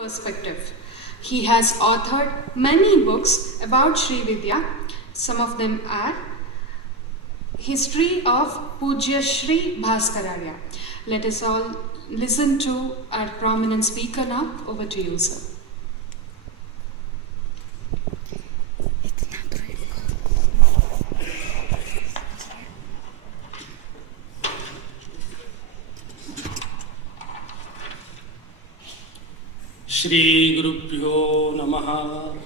perspective. He has authored many books about Sri Vidya. Some of them are History of Pujya Sri Bhaskararya. Let us all listen to our prominent speaker now. Over to you, sir. Shri Gurubhyo Namaha.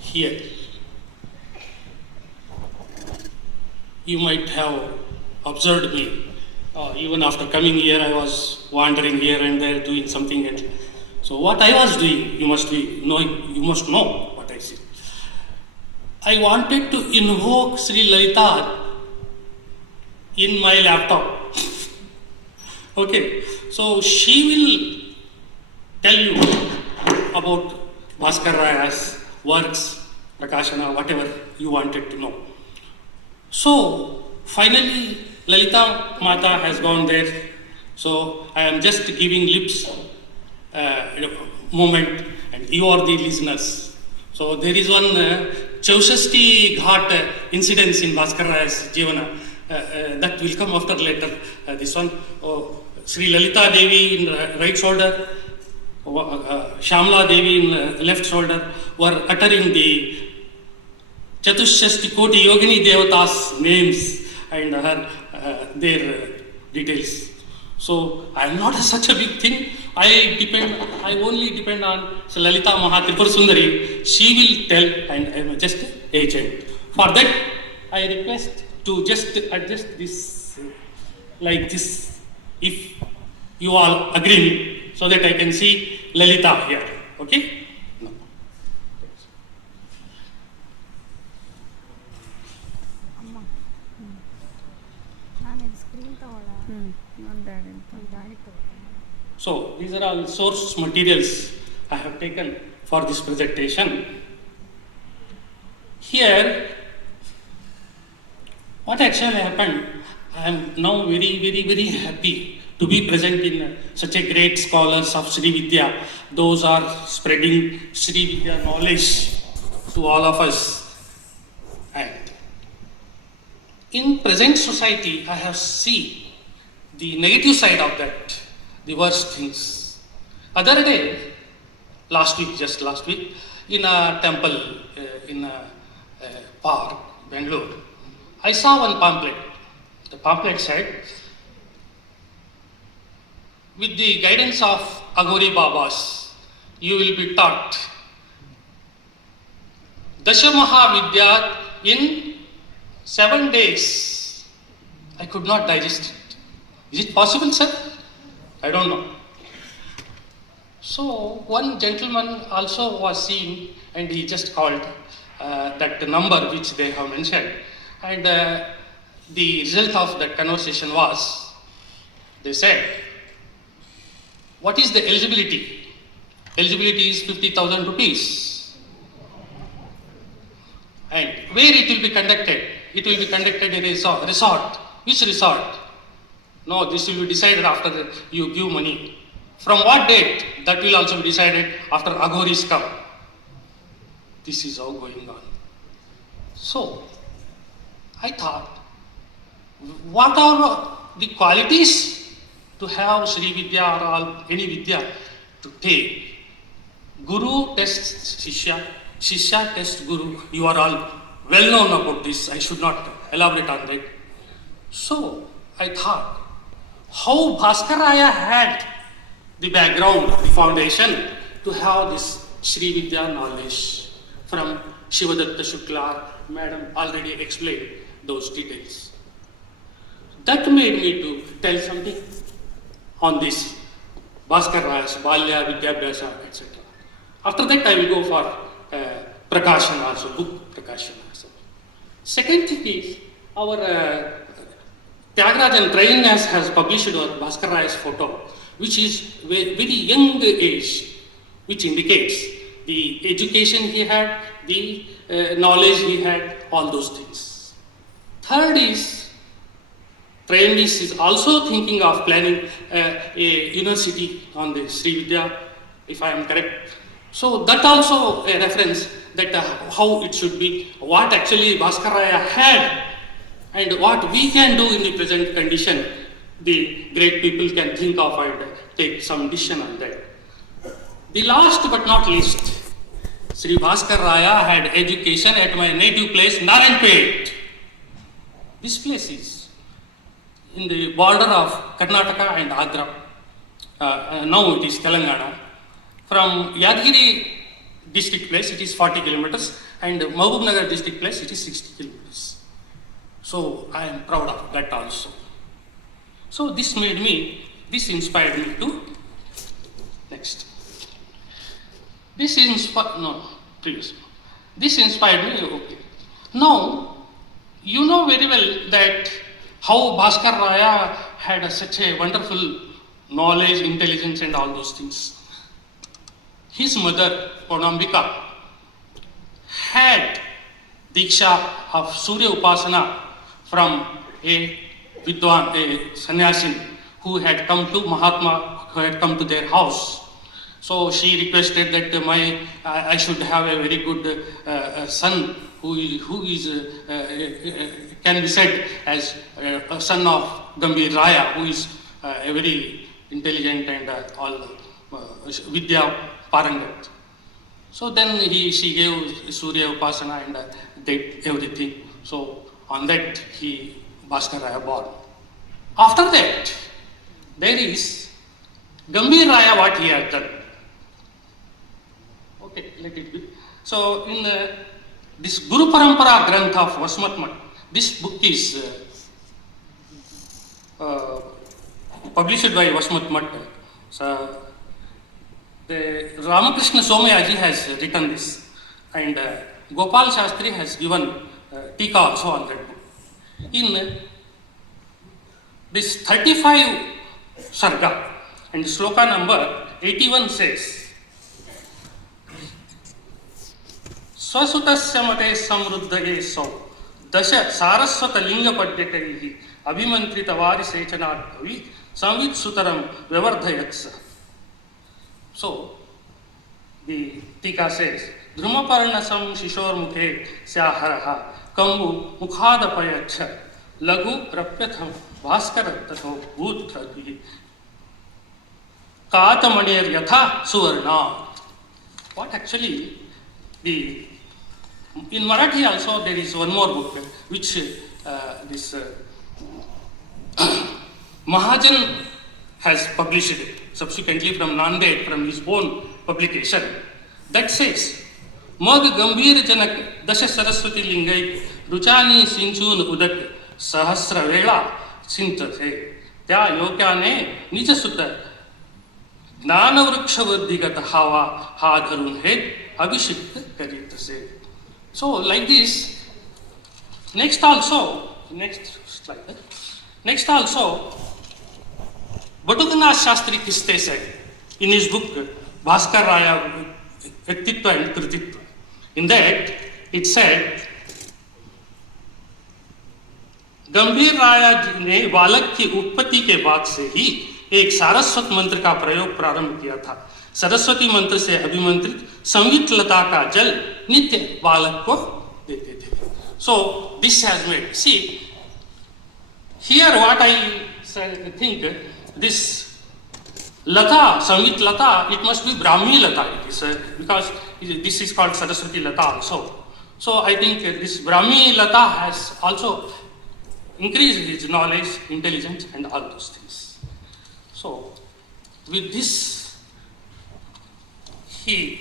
Here, you might have observed me. Even after coming here, I was wandering here and there doing something else. So what I was doing, you must know what I said. I wanted to invoke Sri Lalita in my laptop. Okay, so she will tell you about Bhaskar Raya's works, Prakashana, whatever you wanted to know. So finally, Lalita Mata has gone there. So I am just giving lips moment, and you are the listeners. So there is one Chaushashti Ghat incidence in Bhaskar Raya's Jivana that will come after later. This one, Sri Lalita Devi in right shoulder, Shamla Devi in left shoulder were uttering the Chatushashti Koti Yogini Devatas names and their details. So I am not such a big thing. I only depend on Lalita Mahatripur Sundari. She will tell, and I am just an agent. For that, I request to just adjust this like this, if you all agree, so that I can see Lalita here. Okay? No. So these are all source materials I have taken for this presentation. Here, what actually happened, I am now very happy to be present in such a great scholars of Sri Vidya. Those are spreading Sri Vidya knowledge to all of us. And in present society, I have seen the negative side of that, the worst things. Other day, just last week, in a temple in a park, Bangalore, I saw one pamphlet. The pamphlet said, with the guidance of Aghori Babas, you will be taught Dashamaha Vidya in 7 days. I could not digest it. Is it possible, sir? I don't know. So one gentleman also was seen, and he just called that number which they have mentioned. And the result of that conversation was, they said, what is the eligibility? Eligibility is 50,000 rupees. And where it will be conducted? It will be conducted in a resort. Which resort? No, this will be decided after you give money. From what date? That will also be decided after Aghoris come. This is all going on. So, I thought, what are the qualities to have Sri Vidya or any Vidya to take? Guru tests Shishya, Shishya tests Guru. You are all well known about this. I should not elaborate on that. So, I thought, how Bhaskar Raya had the background, the foundation to have this Sri Vidya knowledge from Shivadatta Shukla. Madam already explained those details. That made me to tell something on this Bhaskar Raya's Balya, Vidyabhyasa, etc. After that, I will go for Prakashana also, book Prakashana also. Second thing is, our Tyagarajan Trainers has published Bhaskar Raya's photo, which is very young age, which indicates the education he had, the knowledge he had, all those things. Third is, Trainees is also thinking of planning a university on the Sri Vidya if I am correct. So that also a reference that how it should be, what actually Bhaskaraya had, and what we can do in the present condition. The great people can think of and take some decision on that. The last but not least, Sri Bhaskaraya had education at my native place, Narayanpet. This place is in the border of Karnataka and Andhra. Now it is Telangana. From Yadgiri district place, it is 40 kilometers, and Mahabubnagar district place, it is 60 kilometers. So I am proud of that also. So this inspired me to, next. This inspired me, okay. Now, you know very well that how Bhaskar Raya had such a wonderful knowledge, intelligence and all those things. His mother, Purnambika, had Diksha of Surya Upasana from a Vidwan, a sannyasin who had come to Mahatma, who had come to their house. So she requested that I should have a very good son who can be said as a son of Gambhir Raya, who is a very intelligent and all Vidya Parangat. So then she gave Surya Upasana and did everything. So on that Bhaskar Raya born. After that, there is Gambhir Raya, what he had done. Okay, let it be. So in this Guru Parampara Grantha of Vasmat Math, this book is published by Vasmat Math. So the Ramakrishna Somayaji has written this, and Gopal Shastri has given Tika also on that book. In this 35 Sarga and Sloka number 81 says, Swasutasya mate samruddhaye sau dasha saraswata linga padyakaihi abhimantrita varisechanat bhavi samvit sutaram vyavardhayatsa. So, the Tika says, Dhrumaparnasam shishor mukhe syaharaha kambu mukhadapayachha lagu rapyatham bhaskarattato bhutradhi katamanir yatha suvarna. What actually in Marathi also there is one more book which this Mahajan has published it subsequently from Nanded, from his own publication, that says, Mag Gambhir Janak Dasha Saraswati Lingai Ruchani Sinchun Udak Sahasra Vela Sintate Tya Yokyane Nijasuta Gnana Vrikshavadhigata Hava Hadharun Hed Abhishikta Karitase. So like this, next also, Bhatuganath Shastri Kiste said in his book Bhaskar Raya Vyaktittva and Krititva. In that it said, गंभीर राया जी ने बालक की उत्पत्ति के बाद से ही एक सारस्वत मंत्र का प्रयोग प्रारंभ किया था. सरस्वती मंत्र से अभिमंत्रित संगीत लता का जल नित्य बालक को देते थे. So this has made, see here what I think, this lata, Sangit lata, it must be Brahmi lata, it is, because this is called Saraswati lata also. So I think this Brahmi lata has also increased his knowledge, intelligence and all those things. So with this, he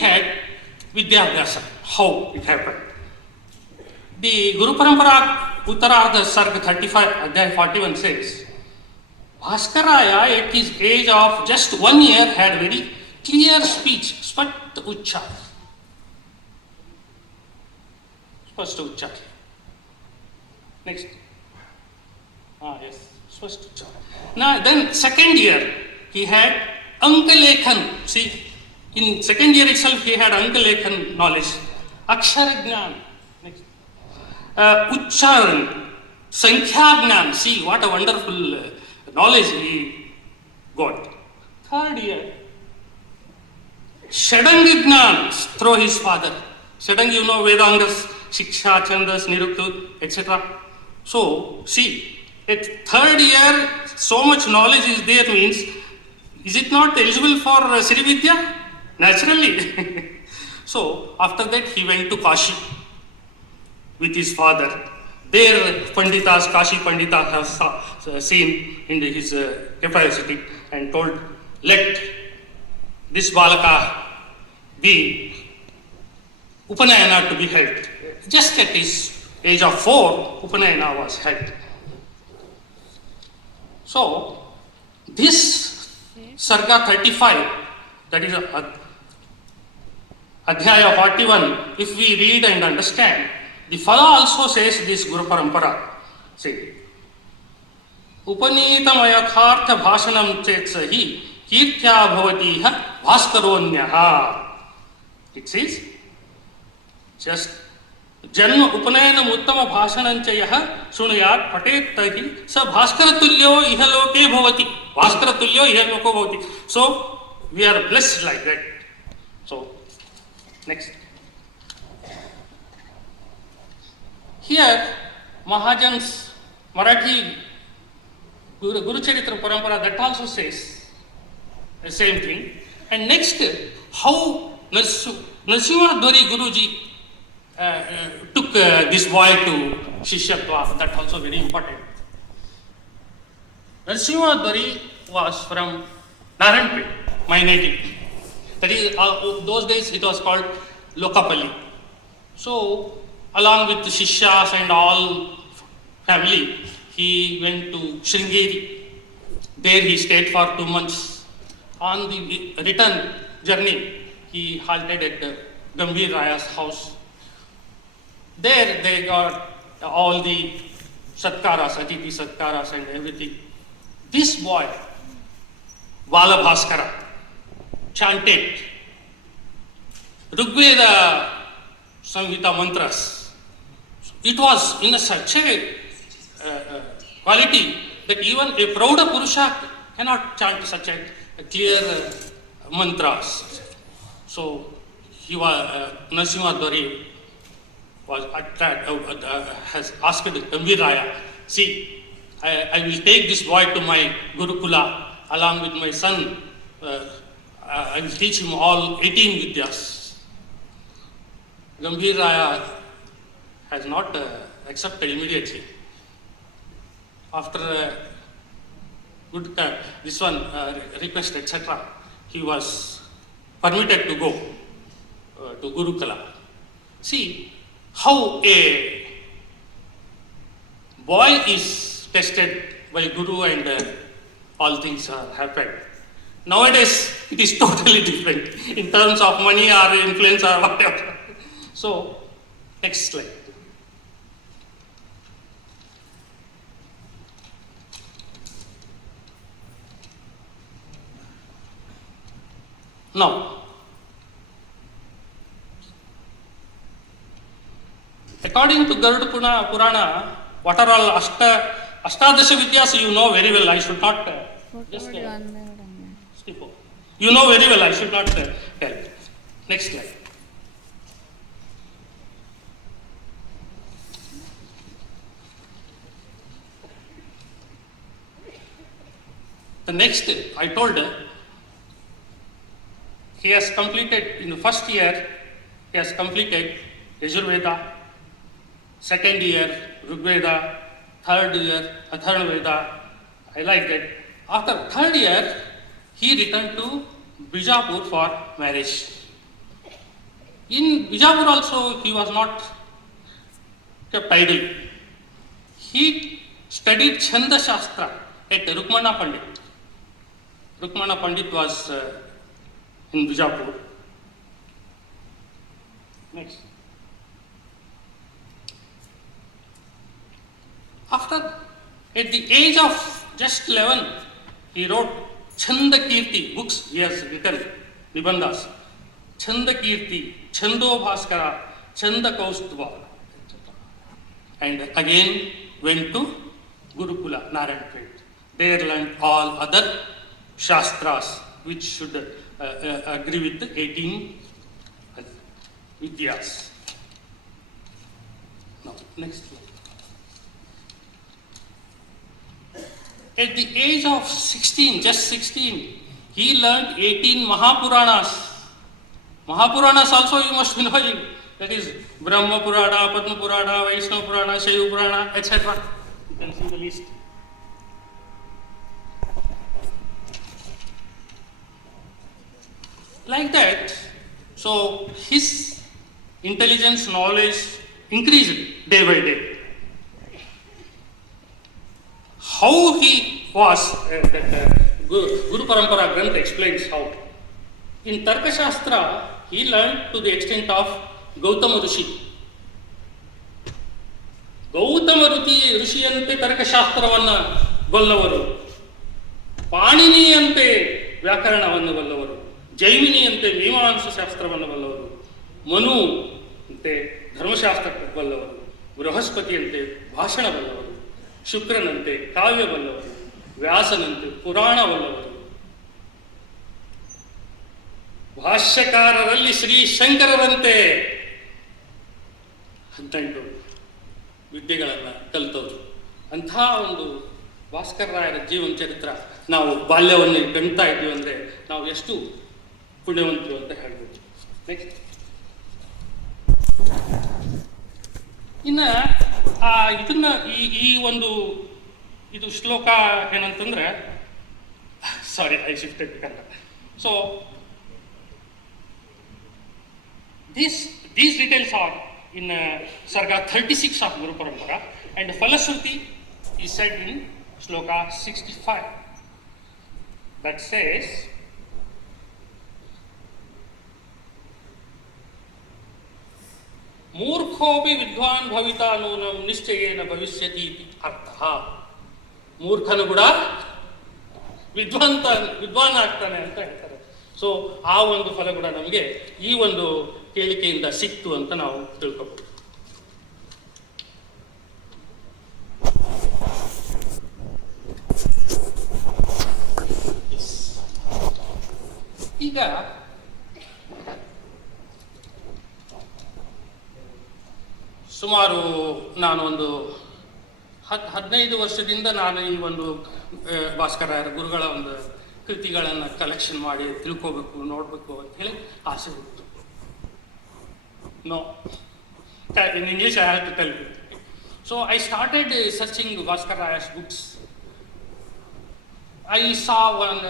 had Vidyabhyasa. How it happened? The Guru Parampara Uttarardha Sarga 35, Adhyay 41 says, Bhaskaraya at his age of just 1 year had very clear speech, Spat Uchchar. Spashta Uchchar. Next. Yes, Spashta Uchchar. Now then second year he had Ankalekhan. See, in second year itself he had Ankalekhan knowledge. Akshara Next. Uchcharan, Sankhya Gnan. See what a wonderful knowledge he got. Third year, Shadang Gnan through his father. Shadang, you know, Vedangas, Shiksha, Chandas, Niruktu, etc. So, see, at third year, so much knowledge is there means, is it not eligible for Sri Vidya? Naturally. So, after that, he went to Kashi with his father. There, Panditas, Kashi Pandita have seen in his capacity and told, let this Balaka be Upanayana to be held. Just at his age of 4, Upanayana was held. So, this Sarga 35, that is Adhyaya 41, if we read and understand, the Phala also says this Guru Parampara. See, Upanita Mayakhartha Bhashanam Chetsahi Kirtya Bhavatiha Bhaskaronyaha. It says, just Janma Upanayana Uttama Bhashananchayah Shunayat Patet Sa Bhaskara Tulyo Ihaloke Bhavati. Bhaskara Tulyo Ihaloko Bhavati. So, we are blessed like that. So, next. Here, Mahajan's Marathi Guru Charitra Parampara, that also says the same thing. And next, how Narasimha Dwari Guruji took this boy to Shishyatva, that also very important. Narasimha Dwari was from Narayanpet, my native. That is, those days it was called Lokapalli. So, along with the Shishyas and all family, he went to Sringeri. There he stayed for 2 months. On the return journey, he halted at Gambhir Raya's house. There they got all the Satkaras, Atithi Satkaras and everything. This boy, Bala Bhaskara, chanted Rigveda Samhita mantras. It was in such a quality that even a Prouda Purusha cannot chant such a clear mantras. So, he was, Narasimha Dwari was has asked Gambhir Raya, see, I will take this boy to my Gurukula along with my son. I will teach him all 18 Vidyas. Gambhir Raya has not accepted immediately. After good this one request, etc., he was permitted to go to Gurukula. See how a boy is tested by Guru and all things happen. Nowadays, it is totally different in terms of money or influence or whatever. So, next slide. Now, according to Garuda Purana, what are all Ashtadasha Vidyas you know very well. I should not just skip over. You know very well. I should not tell. Next slide. The next, I told her, he has completed, in the first year, he has completed Yajurveda, second year, Rigveda, third year, Atharvaveda. I like that. After third year, he returned to Bijapur for marriage. In Bijapur also, he was not kept idle. He studied Chanda Shastra at Rukmana Pandit. Rukmana Pandit was in Bijapur. Next. After, at the age of just 11, he wrote Chanda Kirti books. He has written Nibandhas. Chanda Kirti, Chando Bhaskara, Chanda Kaustubha, etc. And again went to Gurukula, Narayanpet. There learned all other Shastras, which should agree with the 18 Vidyas. Now, next slide. At the age of 16, just 16, he learned 18 Mahapuranas. Mahapuranas also you must be knowing. That is Brahma Purana, Padma Purana, Vaishnava Purana, Shaiva Purana, etc. You can see the list. Like that, so his intelligence, knowledge increased day by day. How he was, Guru Parampara Grantha explains how. In Tarka Shastra, he learned to the extent of Gautama Rishi. Gautama ಋಷಿಯಂತೆ ತರ್ಕಶಾಸ್ತ್ರವನ್ನು ಬಲ್ಲವರು, ಪಾಣಿನಿಯಂತೆ ವ್ಯಾಕರಣವನ್ನು ಬಲ್ಲವರು, ಜೈಮಿನಿಯಂತೆ ಮೀಮಾಂಸ ಶಾಸ್ತ್ರವನ್ನು ಬಲ್ಲವರು, ಮನು ಅಂತೆ ಧರ್ಮಶಾಸ್ತ್ರ ಬಲ್ಲವರು, ಬೃಹಸ್ಪತಿಯಂತೆ ಭಾಷಣ ಬಲ್ಲವರು, ಶುಕ್ರನಂತೆ ಕಾವ್ಯ ಬಲ್ಲವರು, ವ್ಯಾಸನಂತೆ ಪುರಾಣ ಬಲ್ಲವರು, ಭಾಷ್ಯಕಾರರಲ್ಲಿ ಶ್ರೀ ಶಂಕರರಂತೆ 18 ವಿದ್ಯೆಗಳನ್ನು ಕಲಿತವರು. ಅಂಥ ಒಂದು ಭಾಸ್ಕರ ರಾಯರ ಜೀವನ ಚರಿತ್ರ ನಾವು ಬಾಲ್ಯವನ್ನು ಗಣ್ತಾ ಇದ್ದೀವಿ ಅಂದರೆ ನಾವು ಎಷ್ಟು ಪುಣ್ಯವಂತರು ಅಂತ ಹೇಳ್ಬೋದು. ನೆಕ್ಸ್ಟ್, ಇನ್ನು ಇದನ್ನ ಈ ಒಂದು ಇದು ಶ್ಲೋಕ ಏನಂತಂದ್ರೆ, sorry I shifted Kannada. So these details are in Sarga 36 of Guru Parampara, and Falasruti is said in Shloka 65. That says, ಮೂರ್ಖೋಪಿ ವಿದ್ವಾನ್ ಭವಿತಾ ನೂನಂ ನಿಶ್ಚಯೇನ ಭವಿಷ್ಯತಿ ಇತಿ ಅರ್ಥಃ. ಮೂರ್ಖನು ಕೂಡ ವಿದ್ವಾನ್ ಆಗ್ತಾನೆ ಅಂತ ಹೇಳ್ತಾರೆ. ಸೊ ಆ ಒಂದು ಫಲ ಕೂಡ ನಮಗೆ ಈ ಒಂದು ಕೇಳಿಕೆಯಿಂದ ಸಿಕ್ತು ಅಂತ ನಾವು ತಿಳ್ಕೊಬಹುದು. ಈಗ ಸುಮಾರು ನಾನು ಒಂದು 15 ವರ್ಷದಿಂದ ನಾನು ಈ ಒಂದು ಭಾಸ್ಕರ ಗುರುಗಳ ಒಂದು ಕೃತಿಗಳನ್ನು ಕಲೆಕ್ಷನ್ ಮಾಡಿ ತಿಳ್ಕೋಬೇಕು, ನೋಡಬೇಕು ಅಂತ ಹೇಳಿ ಆಸೆ ಇತ್ತು. No, in English I have to tell you. So I started searching Bhaskar Raya's books. I saw one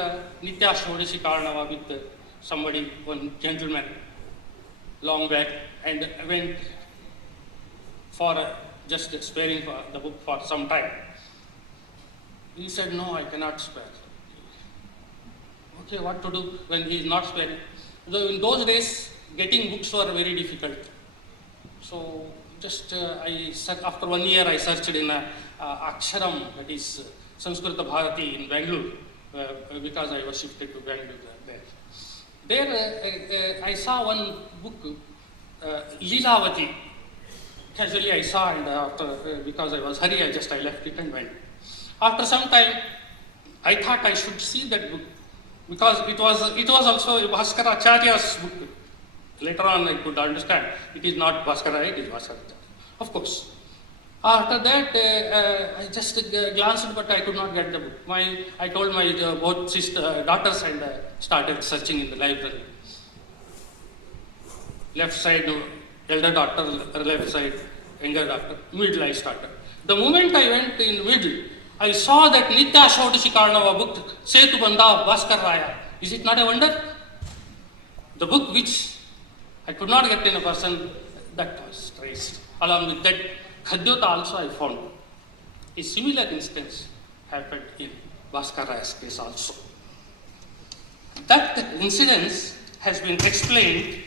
Nitya Shodashi Karnava with somebody, one gentleman, long back, and I went for just sparing for the book for some time. He said, no, I cannot spare. Okay, what to do when he is not sparing? So in those days, getting books were very difficult. So just after 1 year I searched in Aksharam, that is Sanskrita Bharati in Bangalore, because I was shifted to Bangalore there. There I saw one book, Leelavati. Casually I saw, and after because I was hurry, I left it and went. After some time, I thought I should see that book, because it was also Bhaskara Acharya's book. Later on I could understand it is not Bhaskara, it is Bhaskara. Of course. After that I just glanced, but I could not get the book. I told my both daughters, and started searching in the library. Left side elder daughter, left side younger daughter, middle I started. The moment I went in middle, I saw that Nitya Shodashi Karnava book, Setu Bandha of Bhaskar Raya. Is it not a wonder? The book which I could not get in a person, that was traced. Along with that, Khadyota also I found. A similar instance happened in Bhaskar Raya's case also. That incident has been explained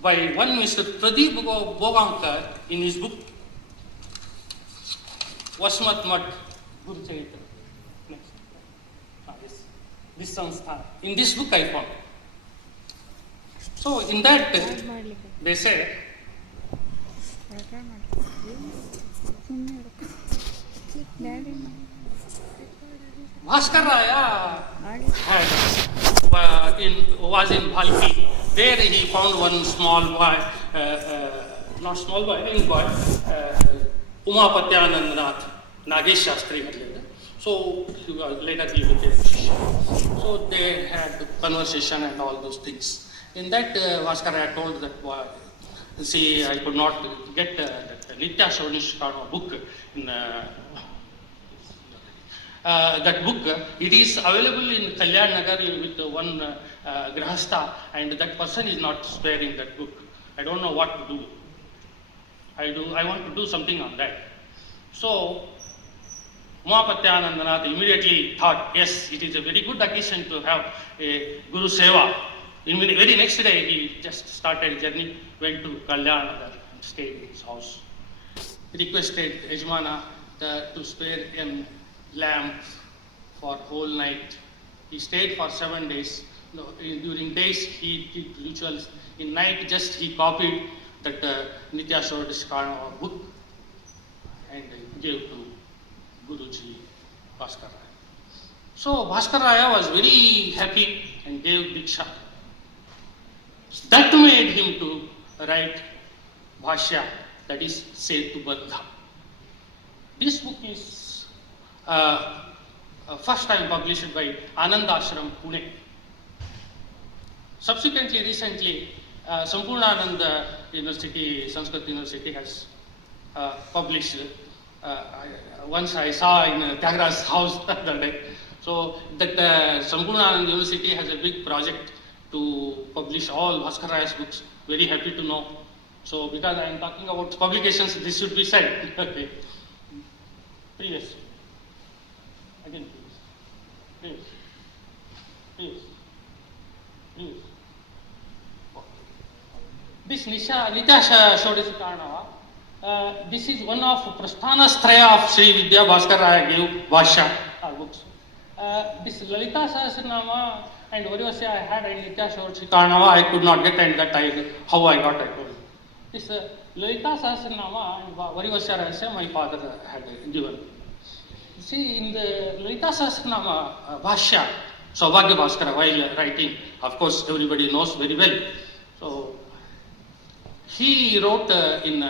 by one Mr. Pradeep Bogankar in his book, Vasmat Mat Guru Charitra. This Sansthan. In this book I found. So in that they say, Bhaskar Raya was in Bhalki. There he found one small boy, not small boy, young boy, Umapatyanandanath, Nagesh Shastri had. So later he became Shishya. So they had conversation and all those things. In that, Bhaskaraya told that boy, see, I could not get that Nitya Shodanishkarma book in that book. It is available in Kalyan Nagar with one Grahastha, and that person is not sparing that book. I don't know what to do. I want to do something on that. So Umapatyanandanath immediately thought, yes, it is a very good occasion to have a Guru Seva. In the very next day, he just started journey, went to Kalyan Nagar and stayed in his house. Requested Yajmana to spare him lamp for whole night. He stayed for 7 days. During days he did rituals. In night just he copied that Nitya Shodanishkarma book and gave to Guruji Bhaskaraya. So Bhaskaraya was very happy and gave Diksha. That made him to write Bhashya, that is Setu Bandha. This book is first time published by Anand Ashram, Pune. Subsequently, recently, Sampurnanand University, Sanskrit University has published. Once I saw in Tyagaraja's house the other day. So that Sampurnanand University has a big project to publish all Bhaskaraya's books. Very happy to know. So because I am talking about publications, this should be said. Okay. Previous. Again, please. Please. This Nitya Shodanishkarma, this is one of Prasthanastraya of Sri Vidya Bhaskaraya gave Bhashya books. This Lalita Sahasranama and Varivasya I had in Nitya Shodanishkarma, I could not get, and that how I got, I told you. This Lalita Sahasranama and Varivasya Rahasya my father had given. See, in the Lalita Sahasranama Bhashya, Saubhagya Bhaskara, while writing, of course, everybody knows very well. So, he wrote in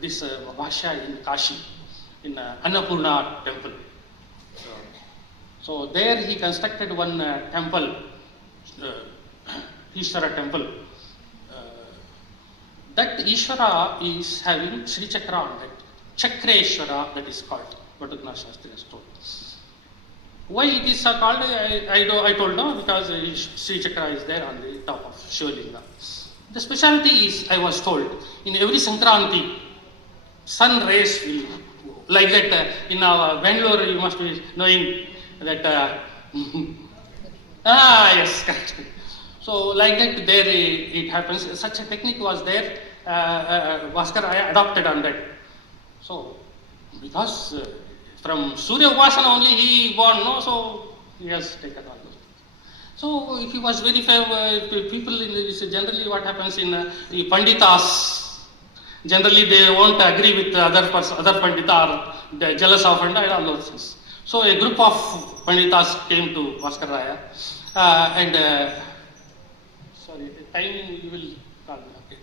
this Bhashya in Kashi, in Annapurna temple. So, there he constructed one temple, Ishvara temple. That Ishvara is having Sri Chakra on that. Chakreshwara, that is called. Vatukna Shastri has told. Why it is called, I told no, because Sri Chakra is there on the top of Shivalinga. The specialty is, I was told, in every Sankranti, sun rays will, like that in our Bangalore, you must be knowing that, yes, correct. So like that there it happens, such a technique was there, Bhaskaraya adopted on that. So, because from Surya Upasana only he born, no, so he has taken all those. So he was very favorable. People in this, generally what happens in the Panditas, generally they won't agree with other Pandita, or they're jealous of and all those things. So a group of Panditas came to Bhaskaraya and sorry, timing you will call me. Okay.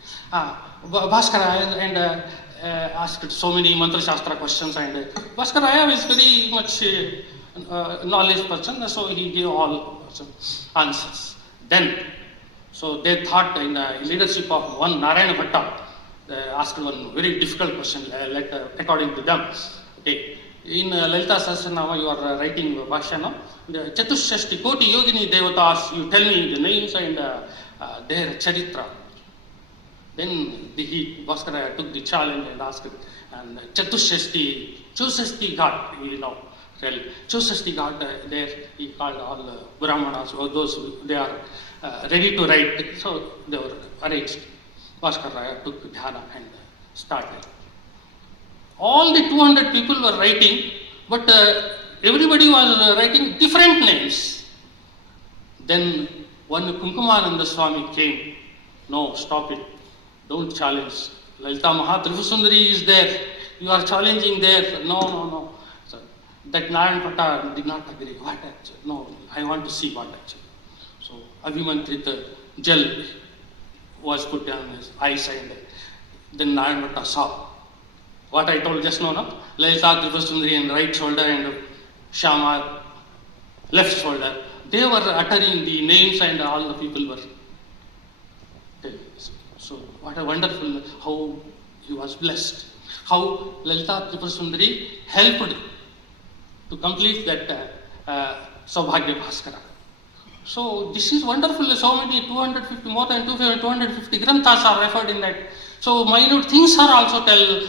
Bhaskaraya and asked so many Mantra Shastra questions, and Bhaskaraya is very much knowledge person, so he gave all answers. Then, so they thought in the leadership of one Narayana Bhatta, asked one very difficult question, according to them. Okay. In Lalita Sahasranama, you are writing Bhashya now. The Chatushashti Koti Yogini Devatas, you tell me the names and their charitra. Then Bhaskaraya took the challenge and asked, and Chatushashti, Chusashti Ghat, you know, Chusashti Ghat, there he called all Brahmanas, or those, they are ready to write, so they were arranged. Bhaskaraya took dhyana and started. All the 200 people were writing, but everybody was writing different names. Then one Kumkumananda Swami came, no, stop it. Don't challenge. Lalita Mahatrivusundari is there. You are challenging there. No. So that Narayan Bhatta did not agree. What actually? No, I want to see what actually. So Abhimantrit gel was put on his eyes, and then Narayan Bhatta saw what I told just now, no? Lalita Tripurasundari in right shoulder and Shama left shoulder. They were uttering the names and all the people were telling. So what a wonderful, how he was blessed. How Lalita Tripurasundari helped to complete that Saubhagya Bhaskara. So this is wonderful. So many 250, more than 250 granthas are referred in that. So minute things are also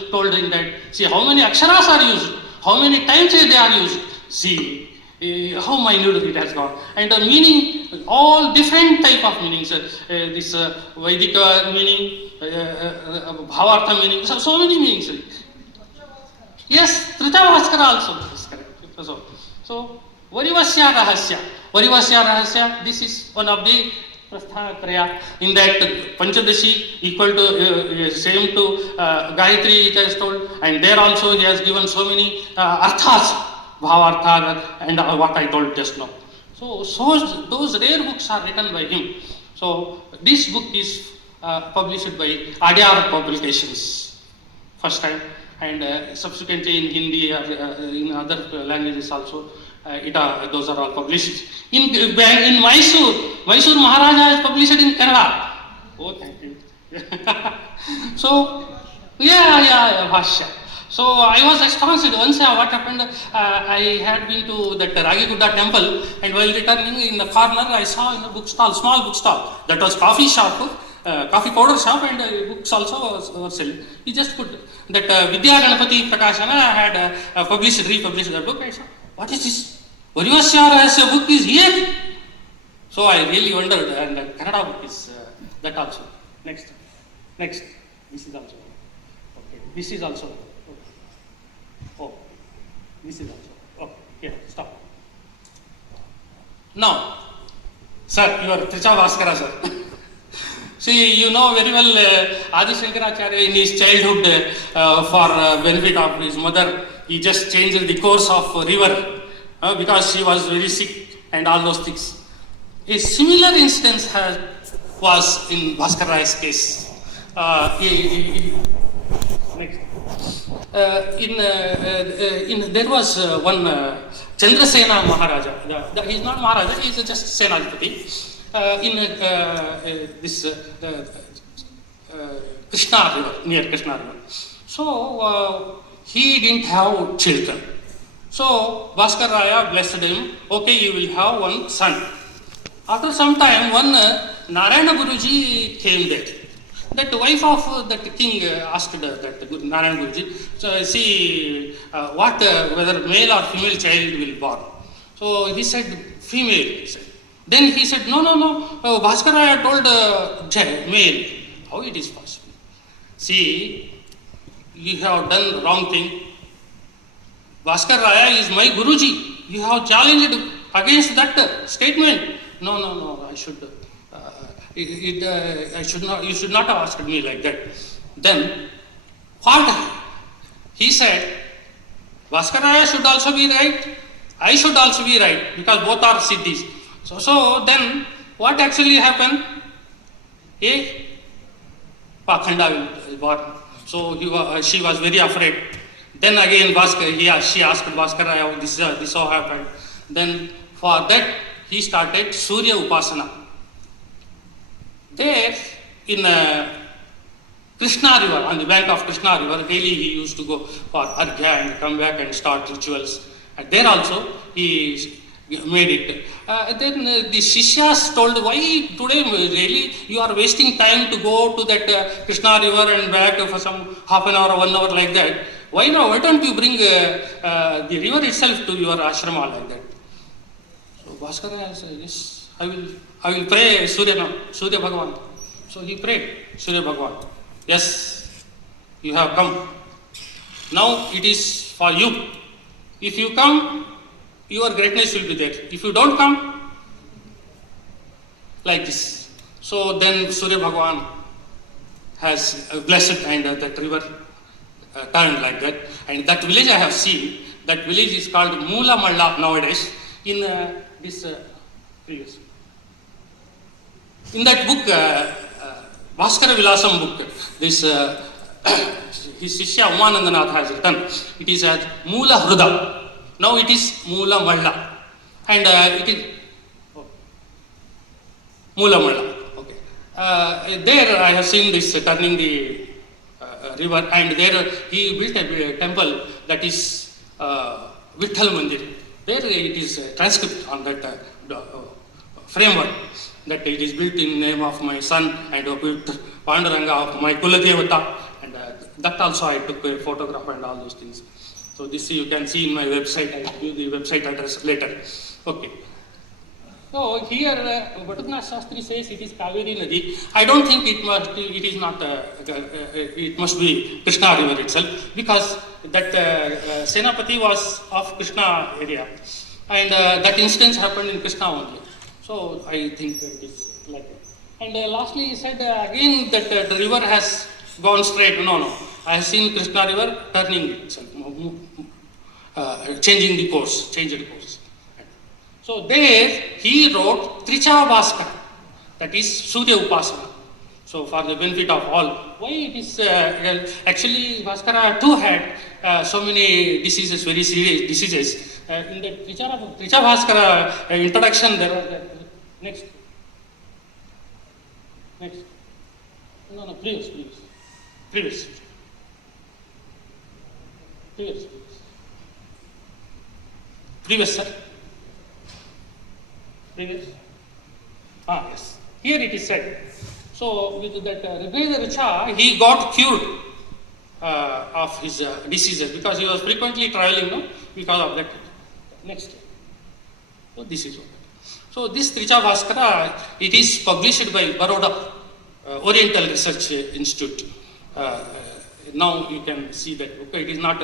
told in that. See how many aksharas are used, how many times they are used. See how minute it has gone. And the meaning, all different type of meanings. This Vedic meaning, Bhavartha meaning, so many meanings. Yes, Trita Bhaskara also is correct. So Varivasya Rahasya. Varivasya Rahasya, this is one of the Prasthanatraya. In that Panchadashi equal to same to Gayatri, it has told, and there also he has given so many arthas, bhavartha, and what I told just now. So those rare books are written by him. So this book is published by Adyar Publications first time, and subsequently in Hindi or in other languages also. Those are all published. In Mysore Maharaja is published in Kannada. Oh, thank you. So, Bhashya. So I was astonished. Once what happened, I had been to that Ragigudda temple, and while returning in the corner, I saw in a bookstall, small bookstall, that was coffee shop, coffee powder shop, and books also were selling. He just put that Vidya Ganapati Prakashana had republished that book. I saw, what is this? Varivasya Rahasya book is here. So I really wondered, and the Kannada book is that also. Next. This is also. Okay. This is also. Oh, this is also. Okay. Here, stop. Now, sir, you are Tricha Bhaskara, sir. See, you know very well Adi Shankaracharya in his childhood for benefit of his mother, he just changed the course of river. Because she was very sick and all those things. A similar instance was in Bhaskar Rai's case. There was one Chandrasena Maharaja. He is not Maharaja, he is just Senadipati. This Krishna river, near Krishna river. So he didn't have children. So Bhaskar Raya blessed him. Okay, you will have one son. After some time, one Narayana Guruji came there. That wife of that king asked that Narayana Guruji, so see whether male or female child will born. So he said female. He said. Then he said no. Bhaskar Raya told male. How it is possible? See, you have done the wrong thing. Bhaskar Raya is my Guruji. You have challenged against that statement. No, I should. I should not. You should not have asked me like that. Then, what? He said, Bhaskar Raya should also be right. I should also be right because both are siddhis. So then, what actually happened? A Pakhanda will born. So she was very afraid. Then again, she asked Bhaskar Raya, this all happened. Then for that, he started Surya Upasana. There, in Krishna river, on the bank of Krishna river, daily he used to go for Arghya and come back and start rituals. And there also, he made it. Then the Shishyas told, why today really you are wasting time to go to that Krishna river and back for some half an hour, 1 hour like that. Why don't you bring the river itself to your ashrama like that? So Bhaskara said, yes, I will pray Surya Bhagavan. So he prayed Surya Bhagavan. Yes, you have come. Now it is for you. If you come, your greatness will be there. If you don't come, like this. So then Surya Bhagavan has blessed and that river turned like that. And that village I have seen, that village is called Moola Malla nowadays in this previous. In that book, Bhaskara Vilasam book, this his Shishya Umanandanath has written, it is as Moola Hruda. Now it is Moola Malla. And it is Moola Malla. Okay. There I have seen this turning the river, and there he built a temple that is Vitthal Mandir. There it is transcript on that framework that it is built in name of my son and built Panduranga of my Kuladevata, and that also I took a photograph and all those things. So this you can see in my website. I will give the website address later. Okay. So here Bhatugnath Shastri says it is Kaveri Nadi. I don't think it is not, it must be Krishna river itself, because that Senapati was of Krishna area, and that instance happened in Krishna only. So I think it is like that. And lastly he said again that the river has gone straight. No. I have seen Krishna river turning itself, changing the course. So there he wrote Tricha Bhaskara, that is Surya Upasana. So for the benefit of all, why it is actually Bhaskara too had so many diseases, very serious diseases. In the Tricha Bhaskara introduction there was that. Next. No, previous. Previous, sir. Previous. Yes. Here it is said. So with that Rigveda Richa, he got cured of his diseases, because he was frequently traveling, no? Because of that. Next. So this is what. So this Tricha Bhaskara, it is published by Baroda Oriental Research Institute. Now you can see that, okay, it is not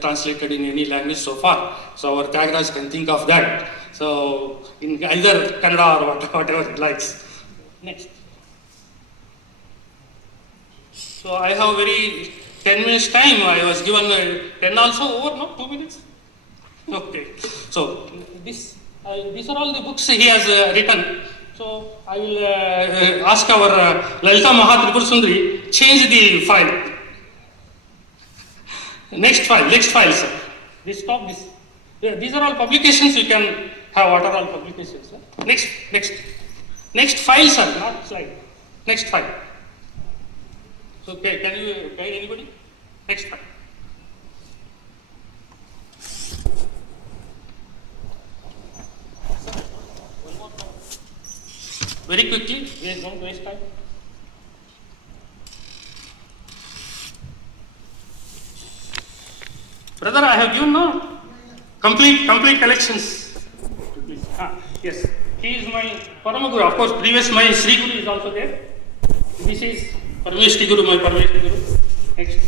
translated in any language so far. So our Tyagaraja can think of that. So in either Kannada or whatever it likes. Next. So I have very 10 minutes time. I was given 10 also over, no? 2 minutes? Okay. So these are all the books he has written. So I will ask our Lalita Mahatripur Sundari, change the file. Next file, sir. Stop this. These are all publications. You can have what are all publications, sir. Next file, sir, not slide. Next file. So can you guide anybody? Next file. Very quickly, don't waste time. Brother, I have given no complete collections. Yes, he is my Paramaguru. Of course, previous my Sri Guru is also there. This is Parameshti Guru, my Parameshti Guru. Next.